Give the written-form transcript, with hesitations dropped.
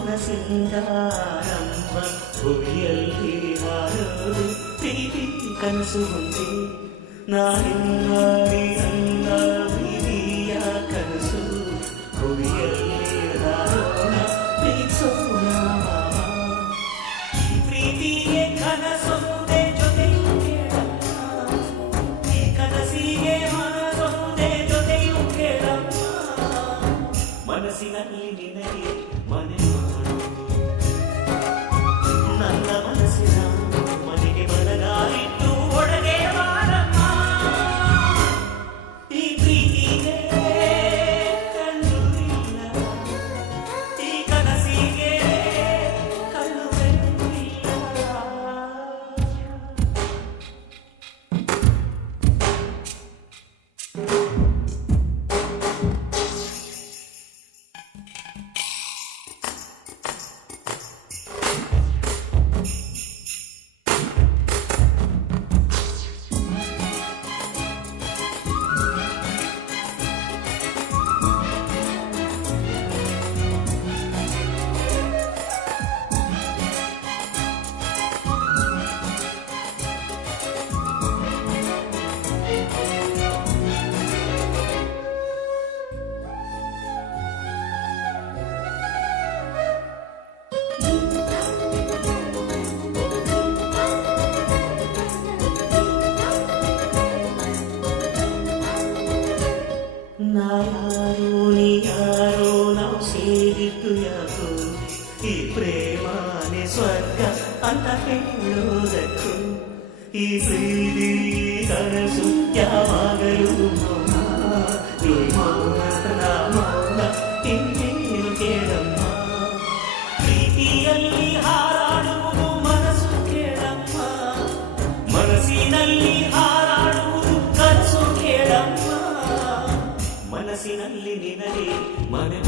ಮನಸ್ಸಿಂದ ನಮ್ಮ ಭುವಿಯಲ್ಲಿ ಹಾರೋದು ಪ್ರೀತಿ ಕನಸು ಹೊಂದಿ ನಾನಿನ್ನ ನನ್ನ ವಿಧಿಯ ಕನಸು ಭುವಿಯಲ್ಲಿ ಹಾರೋಣ ಪ್ರೀತಿಸೋಣ ಈ ಪ್ರೀತಿಗೆ ಕನಸೊಂದೇ ಜೊತೆಯು ಕೇಳಮ್ಮ ಈ ಕನಸಿಗೆ ಮನಸೊಂದೇ ಜೊತೆಯು ಕೇಳಮ್ಮ ಮನಸ್ಸಿನಲ್ಲಿ ನಿನಗೆ ಮನೆ ಮಾಡು ನನ್ನ ಮನಸ್ಸಿನ ಮನೆಗೆ ಬಲಗಾಲಿಟ್ಟು ಒಳಗೆ ಬಾರಮ್ಮ ಈ ಪ್ರೀತಿಗೆ ಕಣ್ಣು ಇಲ್ಲ ಈ ಕನಸಿಗೆ ಕಣ್ಣು ಇಲ್ಲ ನಾಯಾರೋ ನೀಯಾರೋ ನಾವು ಸೇರಿದ್ದು ಯಾಕೋ ಈ ಪ್ರೇಮಾನೆ ಸ್ವರ್ಗ ಅಂತ ಹೇಳೋದಕ್ಕೂ ಈ ಪ್ರೀತಿ ಕನಸು ಯಾವಾಗಲೂ ಮೌನ ಈ ಮೌನ ಮೌನ ಇನ್ನೇನು ಕೇಳಮ್ಮ ಪ್ರೀತಿಯಲ್ಲಿ ಹಾರಾಡುವುದು ಮನಸ್ಸು ಕೇಳಮ್ಮ ಮನಸ್ಸಿನಲ್ಲಿ ಹಾರಾಡುವುದು ಕನಸು ಕೇಳಮ್ಮ ಮನಸ್ಸಿನಲ್ಲಿ ನಿನಗೆ ಮನೆ